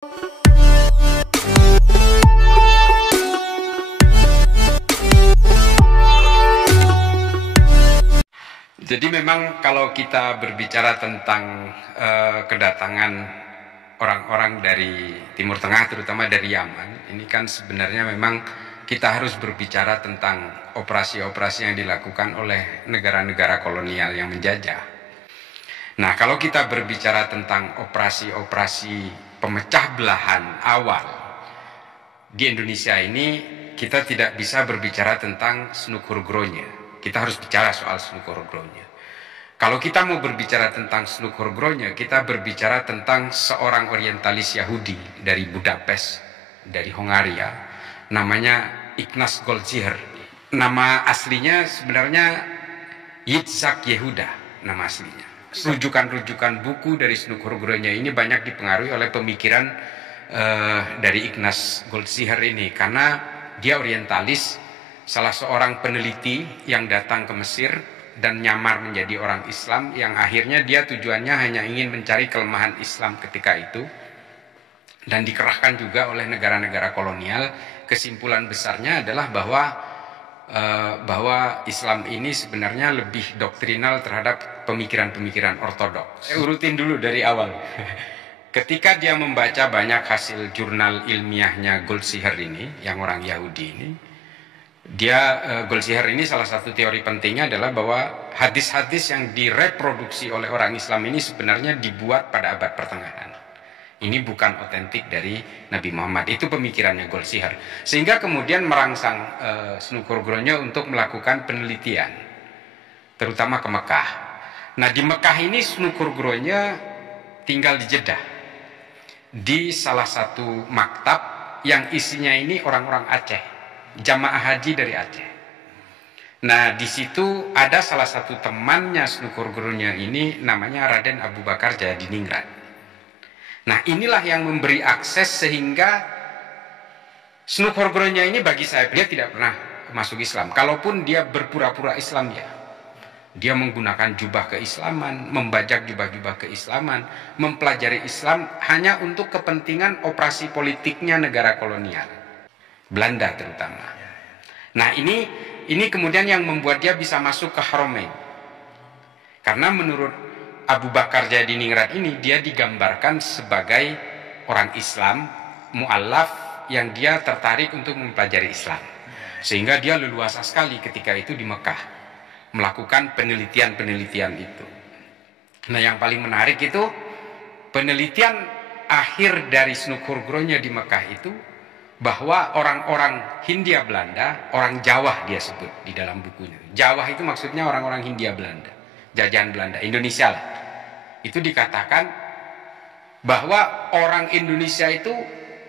Jadi memang kalau kita berbicara tentang kedatangan orang-orang dari Timur Tengah, terutama dari Yaman, ini kan sebenarnya memang kita harus berbicara tentang operasi-operasi yang dilakukan oleh negara-negara kolonial yang menjajah. Nah, kalau kita berbicara tentang operasi-operasi pemecah belahan awal di Indonesia ini, kita tidak bisa berbicara tentang Snuk-Hurgronya. Kita harus bicara soal Snuk-Hurgronya. Kalau kita mau berbicara tentang Snuk-Hurgronya, kita berbicara tentang seorang orientalis Yahudi dari Budapest, dari Hongaria, namanya Ignaz Goldziher. Nama aslinya sebenarnya Yitzhak Yehuda, nama aslinya. Rujukan-rujukan buku dari Snuk-Hurgronya ini banyak dipengaruhi oleh pemikiran dari Ignaz Goldziher ini, karena dia orientalis, salah seorang peneliti yang datang ke Mesir dan nyamar menjadi orang Islam, yang akhirnya dia tujuannya hanya ingin mencari kelemahan Islam ketika itu, dan dikerahkan juga oleh negara-negara kolonial. Kesimpulan besarnya adalah bahwa Islam ini sebenarnya lebih doktrinal terhadap pemikiran-pemikiran ortodoks. Saya urutin dulu dari awal. Ketika dia membaca banyak hasil jurnal ilmiahnya Goldziher ini, yang orang Yahudi ini, Goldziher ini salah satu teori pentingnya adalah bahwa hadis-hadis yang direproduksi oleh orang Islam ini sebenarnya dibuat pada abad pertengahan. Ini bukan otentik dari Nabi Muhammad. Itu pemikirannya Goldziher. Sehingga kemudian merangsang Snuk-Hurgronya untuk melakukan penelitian, terutama ke Mekah. Nah, di Mekah ini Snuk-Hurgronya tinggal di Jeddah, di salah satu maktab yang isinya ini orang-orang Aceh, jamaah haji dari Aceh. Nah, di situ ada salah satu temannya Snuk-Hurgronya ini, namanya Raden Abu Bakar Jayadiningrat. Nah, inilah yang memberi akses sehingga Snuk-Hurgronya ini, bagi saya, dia tidak pernah masuk Islam. Kalaupun dia berpura-pura Islam, ya, dia menggunakan jubah keislaman, membajak jubah-jubah keislaman, mempelajari Islam hanya untuk kepentingan operasi politiknya negara kolonial, Belanda terutama. Nah, ini kemudian yang membuat dia bisa masuk ke Haramain. Karena menurut Abu Bakar Jayadiningrat ini, dia digambarkan sebagai orang Islam mu'allaf yang dia tertarik untuk mempelajari Islam. Sehingga dia leluasa sekali ketika itu di Mekah melakukan penelitian-penelitian itu. Nah, yang paling menarik itu penelitian akhir dari Snuk-Hurgronya di Mekah itu, bahwa orang-orang Hindia Belanda, orang Jawa dia sebut di dalam bukunya. Jawa itu maksudnya orang-orang Hindia Belanda, jajahan Belanda, Indonesia lah. Itu dikatakan bahwa orang Indonesia itu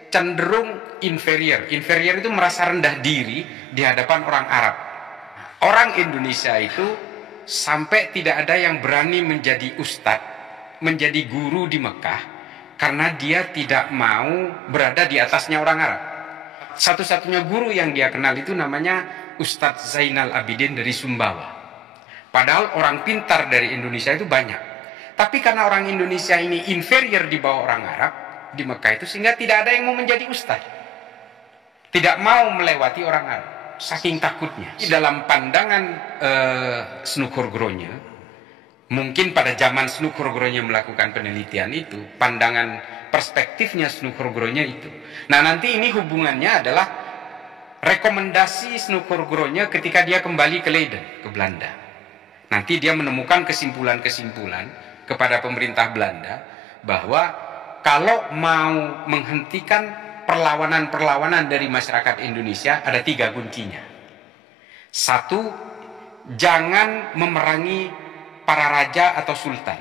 cenderung inferior. Inferior itu merasa rendah diri di hadapan orang Arab. Orang Indonesia itu sampai tidak ada yang berani menjadi ustadz, menjadi guru di Mekah, karena dia tidak mau berada di atasnya orang Arab. Satu-satunya guru yang dia kenal itu namanya Ustadz Zainal Abidin dari Sumbawa. Padahal orang pintar dari Indonesia itu banyak. Tapi karena orang Indonesia ini inferior di bawah orang Arab di Mekah itu, sehingga tidak ada yang mau menjadi ustadz. Tidak mau melewati orang Arab, saking takutnya. Di dalam pandangan Snuk-Hurgronya, mungkin pada zaman Snuk-Hurgronya melakukan penelitian itu, pandangan perspektifnya Snuk-Hurgronya itu. Nah, nanti ini hubungannya adalah rekomendasi Snuk-Hurgronya ketika dia kembali ke Leiden, ke Belanda. Nanti dia menemukan kesimpulan-kesimpulan kepada pemerintah Belanda bahwa kalau mau menghentikan perlawanan-perlawanan dari masyarakat Indonesia, ada 3 kuncinya. 1, jangan memerangi para raja atau sultan.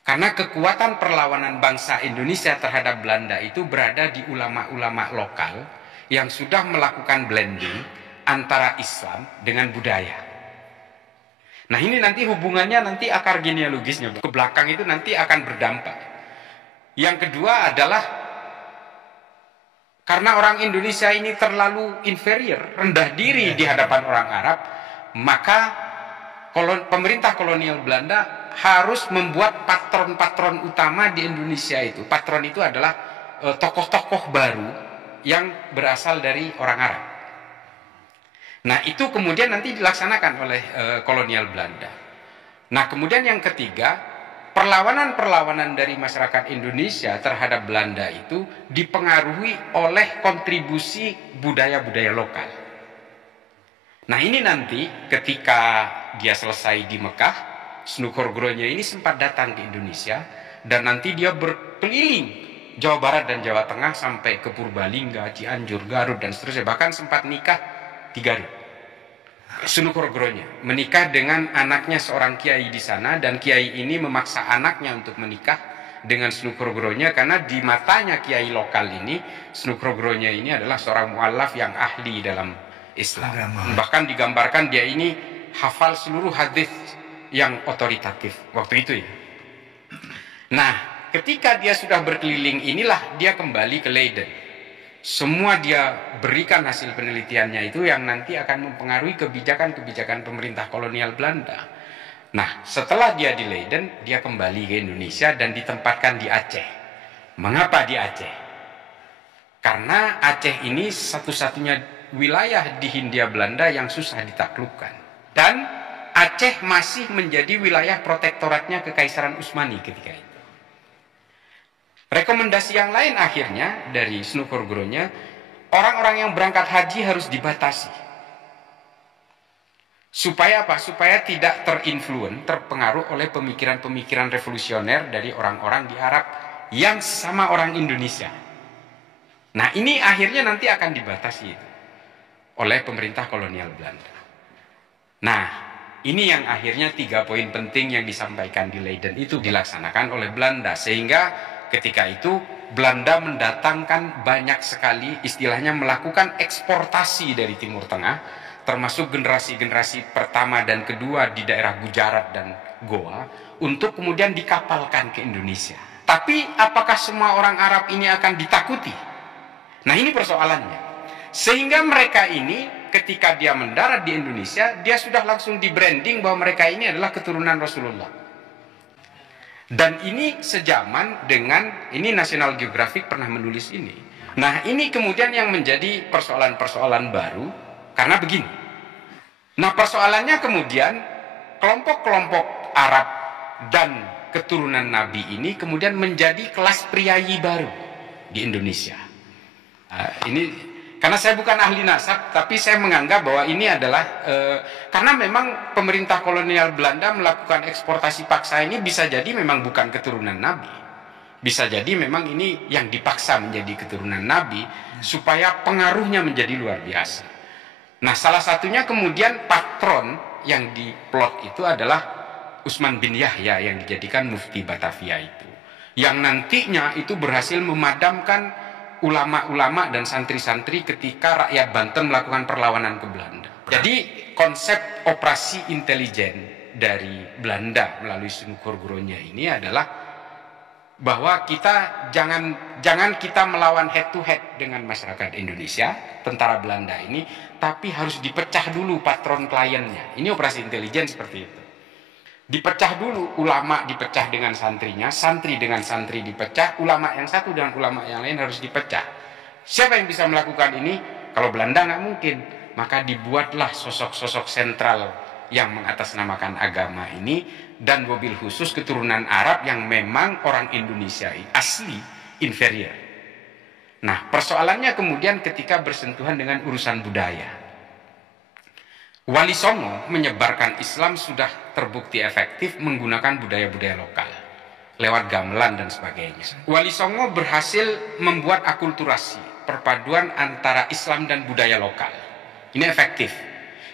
Karena kekuatan perlawanan bangsa Indonesia terhadap Belanda itu berada di ulama-ulama lokal yang sudah melakukan blending antara Islam dengan budaya. Nah, ini nanti hubungannya, nanti akar genealogisnya ke belakang itu nanti akan berdampak. Yang kedua adalah karena orang Indonesia ini terlalu inferior, rendah diri di hadapan orang Arab, maka pemerintah kolonial Belanda harus membuat patron-patron utama di Indonesia itu. Patron itu adalah tokoh-tokoh baru yang berasal dari orang Arab. Nah, itu kemudian nanti dilaksanakan oleh kolonial Belanda. Nah, kemudian yang ketiga, perlawanan-perlawanan dari masyarakat Indonesia terhadap Belanda itu dipengaruhi oleh kontribusi budaya-budaya lokal. Nah, ini nanti ketika dia selesai di Mekah, Snoukhorgronya ini sempat datang ke Indonesia, dan nanti dia berkeliling Jawa Barat dan Jawa Tengah sampai ke Purbalingga, Cianjur, Garut, dan seterusnya. Bahkan sempat nikah di Garut. Snoukhorgronya menikah dengan anaknya seorang kiai di sana, dan kiai ini memaksa anaknya untuk menikah dengan Snoukhorgronya karena di matanya kiai lokal ini, Snoukhorgronya ini adalah seorang mu'allaf yang ahli dalam Islam. Bahkan digambarkan dia ini hafal seluruh hadis yang otoritatif waktu itu ya. Nah, ketika dia sudah berkeliling inilah dia kembali ke Leiden. Semua dia berikan hasil penelitiannya itu yang nanti akan mempengaruhi kebijakan-kebijakan pemerintah kolonial Belanda. Nah, setelah dia di Leiden, dia kembali ke Indonesia dan ditempatkan di Aceh. Mengapa di Aceh? Karena Aceh ini satu-satunya wilayah di Hindia Belanda yang susah ditaklukkan. Dan Aceh masih menjadi wilayah protektoratnya Kekaisaran Utsmani ketika itu. Rekomendasi yang lain akhirnya dari Snoukhorgronya, orang-orang yang berangkat haji harus dibatasi. Supaya apa? Supaya tidak terpengaruh oleh pemikiran-pemikiran revolusioner dari orang-orang di Arab yang sama orang Indonesia. Nah, ini akhirnya nanti akan dibatasi itu oleh pemerintah kolonial Belanda. Nah, ini yang akhirnya 3 poin penting yang disampaikan di Leiden itu dilaksanakan oleh Belanda. Sehingga ketika itu Belanda mendatangkan banyak sekali, istilahnya melakukan eksportasi dari Timur Tengah, termasuk generasi-generasi pertama dan kedua di daerah Gujarat dan Goa, untuk kemudian dikapalkan ke Indonesia. Tapi apakah semua orang Arab ini akan ditakuti? Nah, ini persoalannya. Sehingga mereka ini ketika dia mendarat di Indonesia, dia sudah langsung di branding bahwa mereka ini adalah keturunan Rasulullah. Dan ini sejaman dengan, ini National Geographic pernah menulis ini. Nah, ini kemudian yang menjadi persoalan-persoalan baru, karena begini. Nah, persoalannya kemudian kelompok-kelompok Arab dan keturunan Nabi ini kemudian menjadi kelas priayi baru di Indonesia. Ini karena saya bukan ahli nasab, tapi saya menganggap bahwa ini adalah karena memang pemerintah kolonial Belanda melakukan eksportasi paksa ini bisa jadi memang bukan keturunan Nabi. Bisa jadi memang ini yang dipaksa menjadi keturunan Nabi supaya pengaruhnya menjadi luar biasa. Nah, salah satunya kemudian patron yang diplot itu adalah Utsman bin Yahya yang dijadikan mufti Batavia itu. Yang nantinya itu berhasil memadamkan ulama-ulama dan santri-santri ketika rakyat Banten melakukan perlawanan ke Belanda. Jadi konsep operasi intelijen dari Belanda melalui Snoukhorgronya ini adalah bahwa kita jangan kita melawan head to head dengan masyarakat Indonesia, tentara Belanda ini, tapi harus dipecah dulu patron kliennya. Ini operasi intelijen seperti itu. Dipecah dulu, ulama dipecah dengan santrinya, santri dengan santri dipecah, ulama yang satu dengan ulama yang lain harus dipecah. Siapa yang bisa melakukan ini? Kalau Belanda nggak mungkin, maka dibuatlah sosok-sosok sentral yang mengatasnamakan agama ini, dan mobil khusus keturunan Arab yang memang orang Indonesia asli inferior. Nah, persoalannya kemudian ketika bersentuhan dengan urusan budaya. Wali Songo menyebarkan Islam sudah terbukti efektif menggunakan budaya-budaya lokal lewat gamelan dan sebagainya. Wali Songo berhasil membuat akulturasi, perpaduan antara Islam dan budaya lokal. Ini efektif,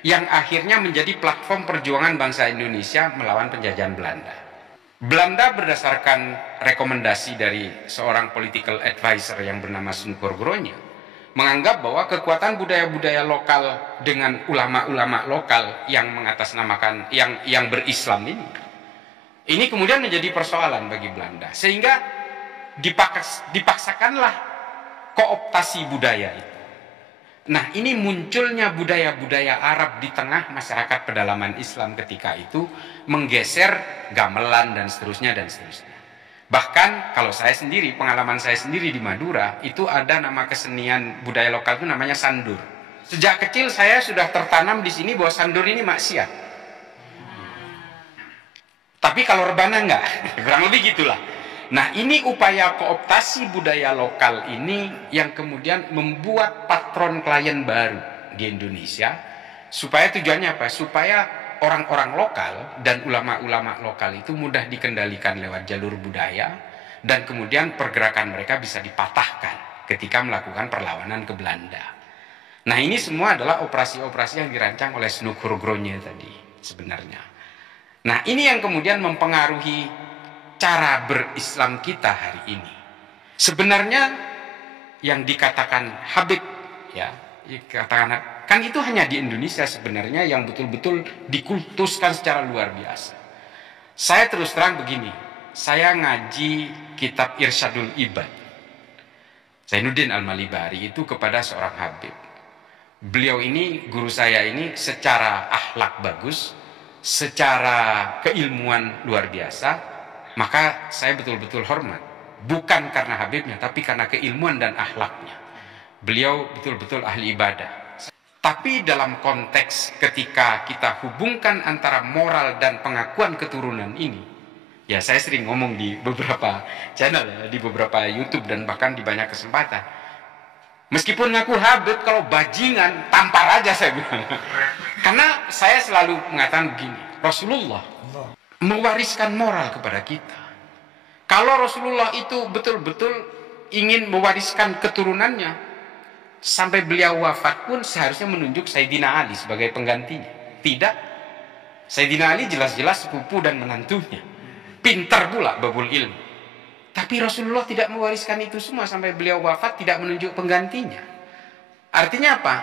yang akhirnya menjadi platform perjuangan bangsa Indonesia melawan penjajahan Belanda. Belanda berdasarkan rekomendasi dari seorang political advisor yang bernama Snoukhorgronya menganggap bahwa kekuatan budaya-budaya lokal dengan ulama-ulama lokal yang mengatasnamakan yang berislam ini kemudian menjadi persoalan bagi Belanda, sehingga dipaksakanlah kooptasi budaya itu. Nah, ini munculnya budaya-budaya Arab di tengah masyarakat pedalaman Islam ketika itu menggeser gamelan dan seterusnya dan seterusnya. Bahkan kalau saya sendiri, pengalaman saya sendiri di Madura, itu ada nama kesenian budaya lokal itu namanya sandur. Sejak kecil saya sudah tertanam di sini bahwa sandur ini maksiat. Tapi kalau rebana enggak, kurang lebih gitulah. Nah, ini upaya kooptasi budaya lokal ini yang kemudian membuat patron klien baru di Indonesia. Supaya tujuannya apa? Supaya orang-orang lokal dan ulama-ulama lokal itu mudah dikendalikan lewat jalur budaya. Dan kemudian pergerakan mereka bisa dipatahkan ketika melakukan perlawanan ke Belanda. Nah, ini semua adalah operasi-operasi yang dirancang oleh Snoek Hurgroje tadi sebenarnya. Nah, ini yang kemudian mempengaruhi cara berislam kita hari ini. Sebenarnya yang dikatakan Habib, ya, dikatakan kan itu hanya di Indonesia sebenarnya yang betul-betul dikultuskan secara luar biasa. Saya terus terang begini, saya ngaji kitab Irsyadul Ibad Zainuddin Al-Malibari itu kepada seorang Habib. Beliau ini, guru saya ini secara akhlak bagus, secara keilmuan luar biasa. Maka saya betul-betul hormat. Bukan karena Habibnya, tapi karena keilmuan dan akhlaknya. Beliau betul-betul ahli ibadah. Tapi dalam konteks ketika kita hubungkan antara moral dan pengakuan keturunan ini, ya saya sering ngomong di beberapa channel, ya, di beberapa YouTube dan bahkan di banyak kesempatan. Meskipun ngaku Habib, kalau bajingan, tampar aja saya bilang. Karena saya selalu mengatakan begini, Rasulullah mewariskan moral kepada kita. Kalau Rasulullah itu betul-betul ingin mewariskan keturunannya, sampai beliau wafat pun seharusnya menunjuk Sayyidina Ali sebagai penggantinya. Tidak. Sayyidina Ali jelas-jelas sepupu dan menantunya. Pintar pula babul ilmu. Tapi Rasulullah tidak mewariskan itu semua sampai beliau wafat, tidak menunjuk penggantinya. Artinya apa?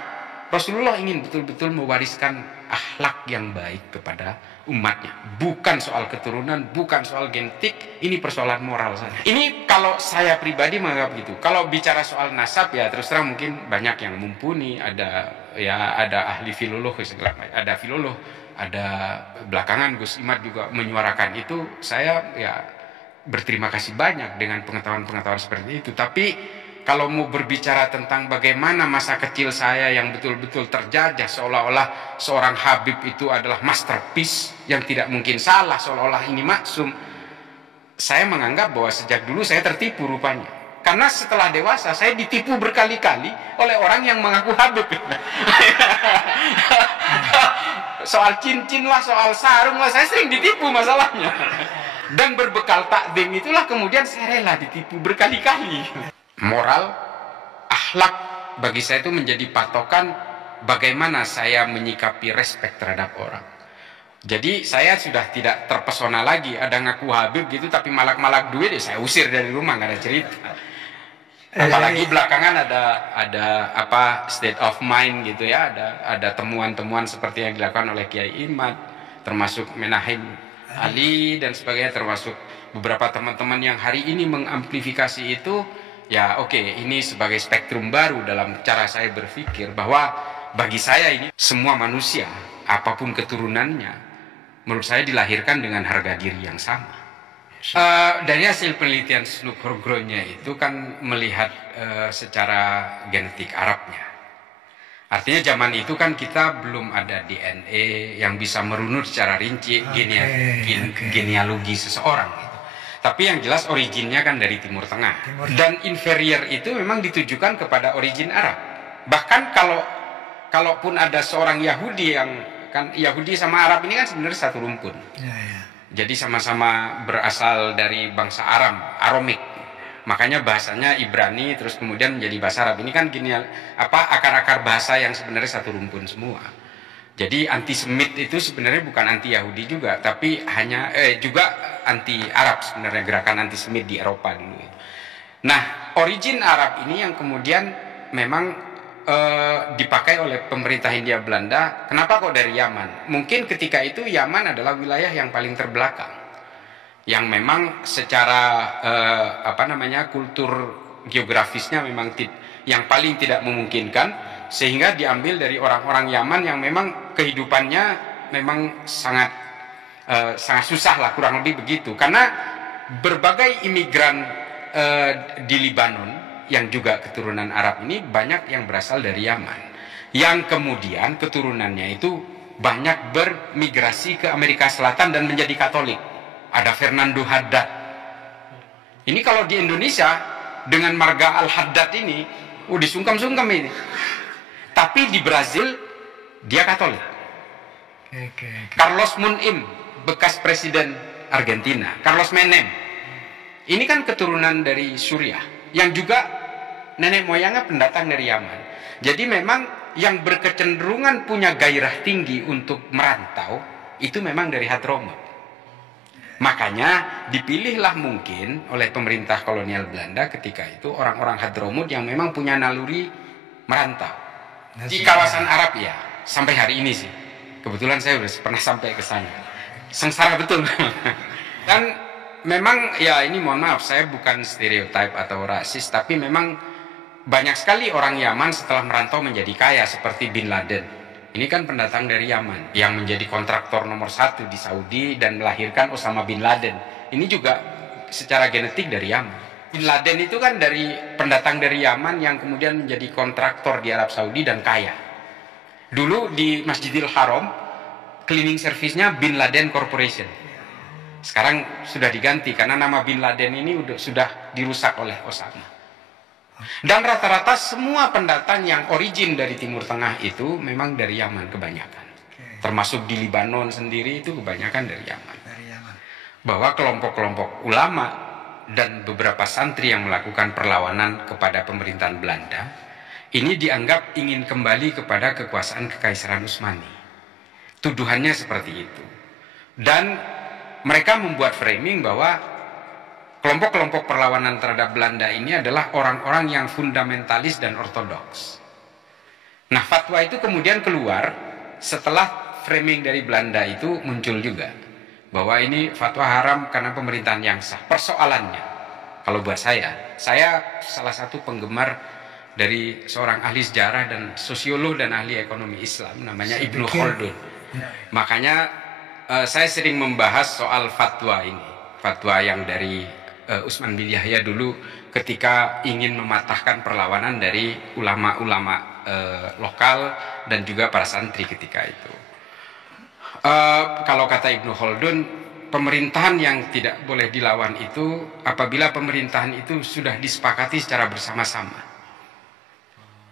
Rasulullah ingin betul-betul mewariskan akhlak yang baik kepada umatnya. Bukan soal keturunan, bukan soal genetik, ini persoalan moral saja. Ini kalau saya pribadi menganggap gitu. Kalau bicara soal nasab, ya terus terang mungkin banyak yang mumpuni, ada ahli filolog, ada filolog, ada belakangan Gus Imad juga menyuarakan itu. Saya ya berterima kasih banyak dengan pengetahuan-pengetahuan seperti itu. Tapi kalau mau berbicara tentang bagaimana masa kecil saya yang betul-betul terjajah seolah-olah seorang Habib itu adalah masterpiece yang tidak mungkin salah, seolah-olah ini maksum, saya menganggap bahwa sejak dulu saya tertipu rupanya. Karena setelah dewasa saya ditipu berkali-kali oleh orang yang mengaku Habib. Soal cincin lah, soal sarung lah, saya sering ditipu masalahnya. Dan berbekal takdim itulah kemudian saya rela ditipu berkali-kali. Moral, akhlak bagi saya itu menjadi patokan bagaimana saya menyikapi respek terhadap orang. Jadi saya sudah tidak terpesona lagi ada ngaku Habib gitu tapi malak-malak duit, ya saya usir dari rumah, nggak ada cerita. Apalagi belakangan ada apa state of mind gitu ya, ada temuan-temuan seperti yang dilakukan oleh Kiai Imad, termasuk Menahim Ali dan sebagainya, termasuk beberapa teman-teman yang hari ini mengamplifikasi itu. Ya oke, ini sebagai spektrum baru dalam cara saya berpikir bahwa bagi saya ini semua manusia apapun keturunannya menurut saya dilahirkan dengan harga diri yang sama. Dari hasil penelitian Snoek Hurgroje itu kan melihat secara genetik Arabnya. Artinya zaman itu kan kita belum ada DNA yang bisa merunut secara rinci genealogi seseorang. Tapi yang jelas originnya kan dari Timur Tengah. Dan inferior itu memang ditujukan kepada origin Arab. Bahkan kalaupun ada seorang Yahudi yang kan Yahudi sama Arab ini kan sebenarnya satu rumpun. Jadi sama-sama berasal dari bangsa Aramik. Makanya bahasanya Ibrani terus kemudian menjadi bahasa Arab. Ini kan akar-akar bahasa yang sebenarnya satu rumpun semua. Jadi anti-Semit itu sebenarnya bukan anti-Yahudi juga, tapi hanya juga anti-Arab sebenarnya, gerakan anti-Semit di Eropa dulu. Nah, origin Arab ini yang kemudian memang dipakai oleh pemerintah Hindia Belanda. Kenapa kok dari Yaman? Mungkin ketika itu Yaman adalah wilayah yang paling terbelakang, yang memang secara kultur geografisnya memang yang paling tidak memungkinkan. sehingga diambil dari orang-orang Yaman yang memang kehidupannya memang sangat susah lah, kurang lebih begitu. Karena berbagai imigran di Libanon yang juga keturunan Arab ini banyak yang berasal dari Yaman, yang kemudian keturunannya itu banyak bermigrasi ke Amerika Selatan dan menjadi Katolik. Ada Fernando Haddad. Ini kalau di Indonesia dengan marga Al-Haddad ini, disungkam-sungkam ini. Tapi di Brazil dia Katolik. Carlos Munim, bekas presiden Argentina, Carlos Menem. Ini kan keturunan dari Suriah, yang juga nenek moyangnya pendatang dari Yaman. Jadi memang yang berkecenderungan punya gairah tinggi untuk merantau itu memang dari Hadramut. Makanya dipilihlah mungkin oleh pemerintah kolonial Belanda ketika itu orang-orang Hadramut yang memang punya naluri merantau di kawasan Arab ya, sampai hari ini sih. Kebetulan saya sudah pernah sampai ke sana. Sengsara betul. Dan memang ya ini mohon maaf, saya bukan stereotip atau rasis, tapi memang banyak sekali orang Yaman setelah merantau menjadi kaya, seperti Bin Laden. Ini kan pendatang dari Yaman yang menjadi kontraktor nomor 1 di Saudi dan melahirkan Osama Bin Laden. Ini juga secara genetik dari Yaman. Bin Laden itu kan pendatang dari Yaman yang kemudian menjadi kontraktor di Arab Saudi dan kaya. Dulu di Masjidil Haram, cleaning service-nya Bin Laden Corporation. Sekarang sudah diganti karena nama Bin Laden ini sudah dirusak oleh Osama. Dan rata-rata semua pendatang yang origin dari Timur Tengah itu memang dari Yaman kebanyakan. Termasuk di Libanon sendiri itu kebanyakan dari Yaman. Bahwa kelompok-kelompok ulama dan beberapa santri yang melakukan perlawanan kepada pemerintahan Belanda ini dianggap ingin kembali kepada kekuasaan Kekaisaran Utsmani. Tuduhannya seperti itu. Dan mereka membuat framing bahwa kelompok-kelompok perlawanan terhadap Belanda ini adalah orang-orang yang fundamentalis dan ortodoks. Nah, fatwa itu kemudian keluar setelah framing dari Belanda itu muncul juga. Bahwa ini fatwa haram karena pemerintahan yang sah. Persoalannya, kalau buat saya salah satu penggemar dari seorang ahli sejarah dan sosiolog dan ahli ekonomi Islam, namanya Ibnu Khaldun. Makanya saya sering membahas soal fatwa ini. Fatwa yang dari Utsman bin Yahya dulu ketika ingin mematahkan perlawanan dari ulama-ulama lokal dan juga para santri ketika itu. Kalau kata Ibnu Khaldun, pemerintahan yang tidak boleh dilawan itu apabila pemerintahan itu sudah disepakati secara bersama-sama.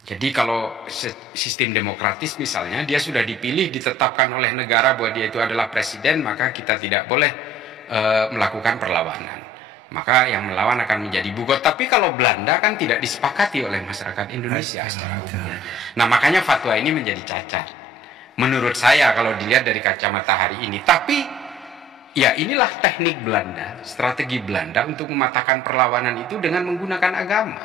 Jadi kalau sistem demokratis misalnya, dia sudah dipilih, ditetapkan oleh negara bahwa dia itu adalah presiden, maka kita tidak boleh melakukan perlawanan. Maka yang melawan akan menjadi bugot. Tapi kalau Belanda kan tidak disepakati oleh masyarakat Indonesia secara umum. Nah, makanya fatwa ini menjadi cacat. Menurut saya kalau dilihat dari kacamata hari ini. Tapi ya inilah teknik Belanda, strategi Belanda untuk mematahkan perlawanan itu dengan menggunakan agama.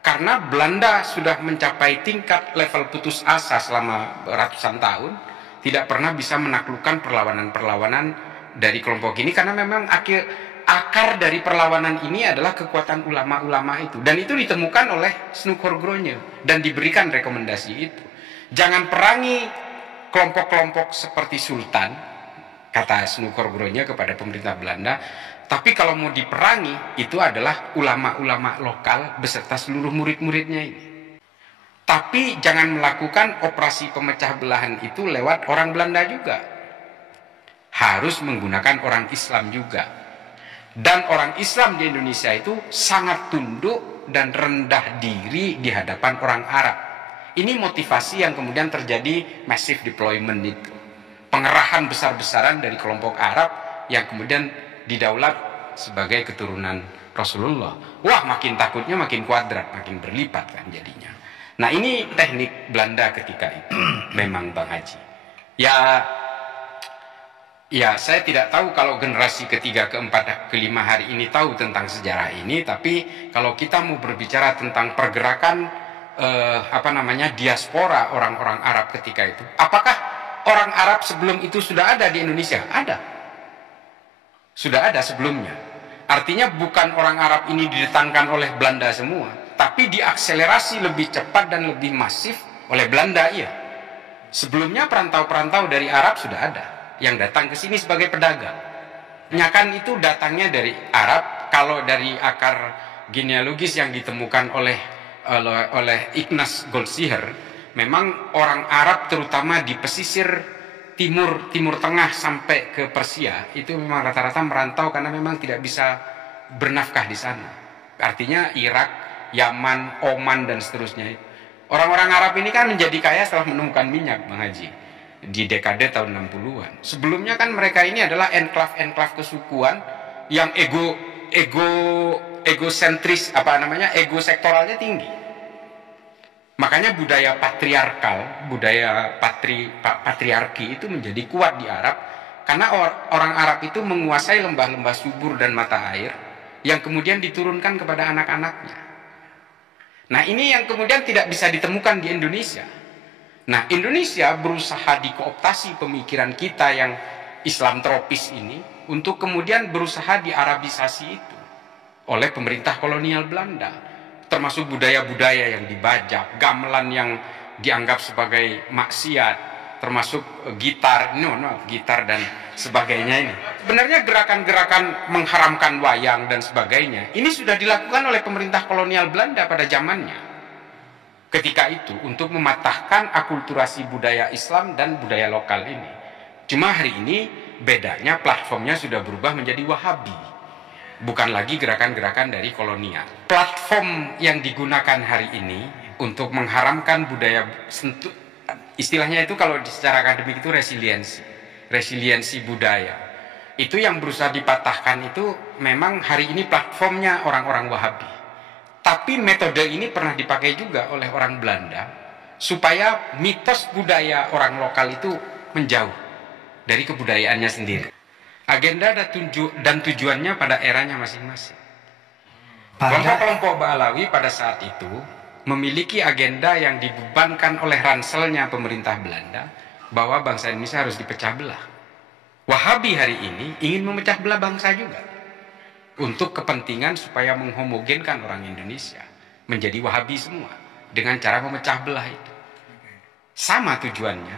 Karena Belanda sudah mencapai tingkat level putus asa selama ratusan tahun, tidak pernah bisa menaklukkan perlawanan-perlawanan dari kelompok ini, karena memang akar dari perlawanan ini adalah kekuatan ulama-ulama itu. Dan itu ditemukan oleh Snukorgronya dan diberikan rekomendasi itu. Jangan perangi kelompok-kelompok seperti Sultan, kata Snukorgronya kepada pemerintah Belanda. Tapi kalau mau diperangi, itu adalah ulama-ulama lokal beserta seluruh murid-muridnya ini. Tapi jangan melakukan operasi pemecah belahan itu lewat orang Belanda juga. Harus menggunakan orang Islam juga. Dan orang Islam di Indonesia itu sangat tunduk dan rendah diri di hadapan orang Arab. Ini motivasi yang kemudian terjadi massive deployment itu. Pengerahan besar-besaran dari kelompok Arab yang kemudian didaulat sebagai keturunan Rasulullah. Wah, makin takutnya makin kuadrat, makin berlipat kan jadinya. Nah, ini teknik Belanda ketika itu. Memang Bang Haji. Ya, saya tidak tahu kalau generasi ketiga, keempat, kelima hari ini tahu tentang sejarah ini. Tapi kalau kita mau berbicara tentang pergerakan diaspora orang-orang Arab ketika itu, apakah orang Arab sebelum itu sudah ada di Indonesia? Ada, sudah ada sebelumnya. Artinya bukan orang Arab ini didatangkan oleh Belanda semua, tapi diakselerasi lebih cepat dan lebih masif Oleh Belanda, iya. Sebelumnya perantau-perantau dari Arab sudah ada yang datang ke sini sebagai pedagang. Kan itu datangnya dari Arab. Kalau dari akar genealogis yang ditemukan oleh Ignaz Goldziher, memang orang Arab terutama di pesisir timur tengah sampai ke Persia itu memang rata-rata merantau karena memang tidak bisa bernafkah di sana. Artinya Irak, Yaman, Oman dan seterusnya. Orang-orang Arab ini kan menjadi kaya setelah menemukan minyak, Bang Haji, di dekade tahun 60-an. Sebelumnya kan mereka ini adalah enklav kesukuan yang egosentris, ego sektoralnya tinggi. Makanya budaya patriarkal, budaya patriarki itu menjadi kuat di Arab karena orang Arab itu menguasai lembah-lembah subur dan mata air yang kemudian diturunkan kepada anak-anaknya. Nah, ini yang kemudian tidak bisa ditemukan di Indonesia. Nah, Indonesia berusaha dikooptasi pemikiran kita yang Islam tropis ini untuk kemudian berusaha diarabisasi itu oleh pemerintah kolonial Belanda, termasuk budaya-budaya yang dibajak, gamelan yang dianggap sebagai maksiat, termasuk gitar dan sebagainya ini. Sebenarnya gerakan-gerakan mengharamkan wayang dan sebagainya ini sudah dilakukan oleh pemerintah kolonial Belanda pada zamannya. Ketika itu untuk mematahkan akulturasi budaya Islam dan budaya lokal ini. Cuma hari ini bedanya platformnya sudah berubah menjadi Wahabi. Bukan lagi gerakan-gerakan dari kolonial. Platform yang digunakan hari ini untuk mengharamkan budaya, istilahnya itu kalau secara akademik itu resiliensi budaya. Itu yang berusaha dipatahkan itu memang hari ini platformnya orang-orang Wahabi. Tapi metode ini pernah dipakai juga oleh orang Belanda supaya mitos budaya orang lokal itu menjauh dari kebudayaannya sendiri. Agenda dan tujuannya pada eranya masing-masing. Kelompok-kelompok Ba'alawi pada saat itu memiliki agenda yang dibebankan oleh ranselnya pemerintah Belanda bahwa bangsa Indonesia harus dipecah belah. Wahabi hari ini ingin memecah belah bangsa juga untuk kepentingan supaya menghomogenkan orang Indonesia menjadi Wahabi semua dengan cara memecah belah itu. Sama tujuannya,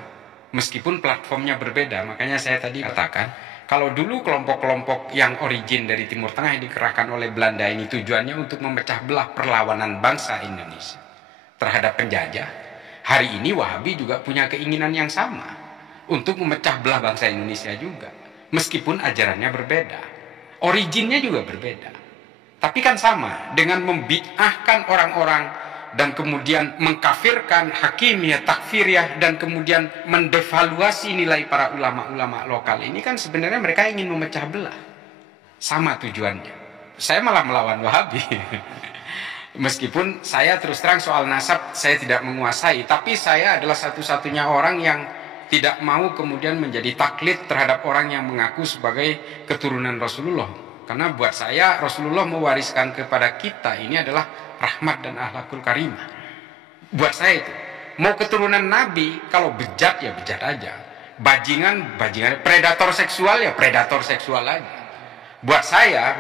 meskipun platformnya berbeda. Makanya saya tadi katakan, kalau dulu kelompok-kelompok yang origin dari Timur Tengah yang dikerahkan oleh Belanda ini tujuannya untuk memecah belah perlawanan bangsa Indonesia terhadap penjajah, hari ini Wahabi juga punya keinginan yang sama untuk memecah belah bangsa Indonesia juga, meskipun ajarannya berbeda, originnya juga berbeda, tapi kan sama dengan membid'ahkan orang-orang dan kemudian mengkafirkan hakimiyah, takfiriyah, dan kemudian mendevaluasi nilai para ulama-ulama lokal ini. Kan sebenarnya mereka ingin memecah belah, sama tujuannya. Saya malah melawan Wahabi. Meskipun saya terus terang soal nasab saya tidak menguasai, tapi saya adalah satu-satunya orang yang tidak mau kemudian menjadi taklid terhadap orang yang mengaku sebagai keturunan Rasulullah. Karena buat saya Rasulullah mewariskan kepada kita ini adalah rahmat dan akhlakul karimah. Buat saya itu, mau keturunan Nabi, kalau bejat ya bejat aja, bajingan, predator seksual ya predator seksual aja. Buat saya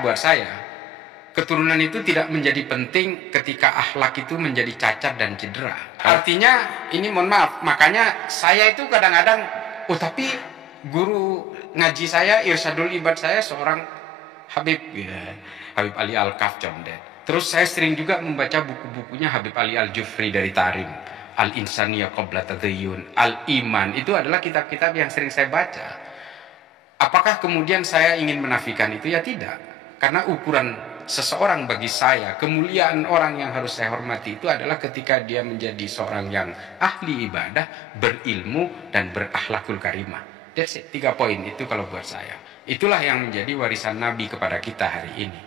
keturunan itu tidak menjadi penting ketika akhlak itu menjadi cacat dan cedera. Artinya ini mohon maaf, makanya saya itu kadang-kadang, tapi guru ngaji saya, Irsyadul Ibad saya seorang Habib Ali Al-Kaf Condet. Terus saya sering juga membaca buku-bukunya Habib Ali Al-Jufri dari Tarim, Al-Insaniyah Qabla Tadhayyun, Al-Iman. Itu adalah kitab-kitab yang sering saya baca. Apakah kemudian saya ingin menafikan itu? Ya tidak. Karena ukuran seseorang bagi saya, kemuliaan orang yang harus saya hormati itu adalah ketika dia menjadi seorang yang ahli ibadah, berilmu, dan berakhlakul karimah. That's it. 3 poin itu kalau buat saya. Itulah yang menjadi warisan Nabi kepada kita hari ini.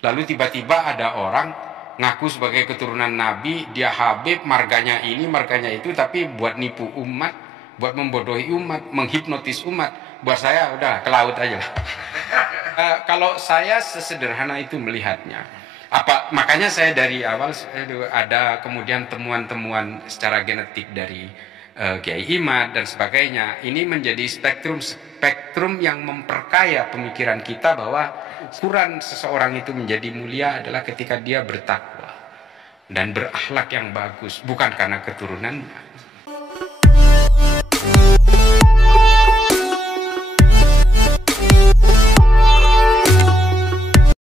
Lalu tiba-tiba ada orang ngaku sebagai keturunan Nabi, dia Habib, marganya ini, marganya itu, tapi buat nipu umat, buat membodohi umat, menghipnotis umat. Buat saya udah ke laut aja lah. Kalau saya sesederhana itu melihatnya. Makanya saya dari awal ada kemudian temuan-temuan secara genetik dari Kiai Imad dan sebagainya. Ini menjadi spektrum yang memperkaya pemikiran kita bahwa ukuran seseorang itu menjadi mulia adalah ketika dia bertakwa dan berakhlak yang bagus, bukan karena keturunannya.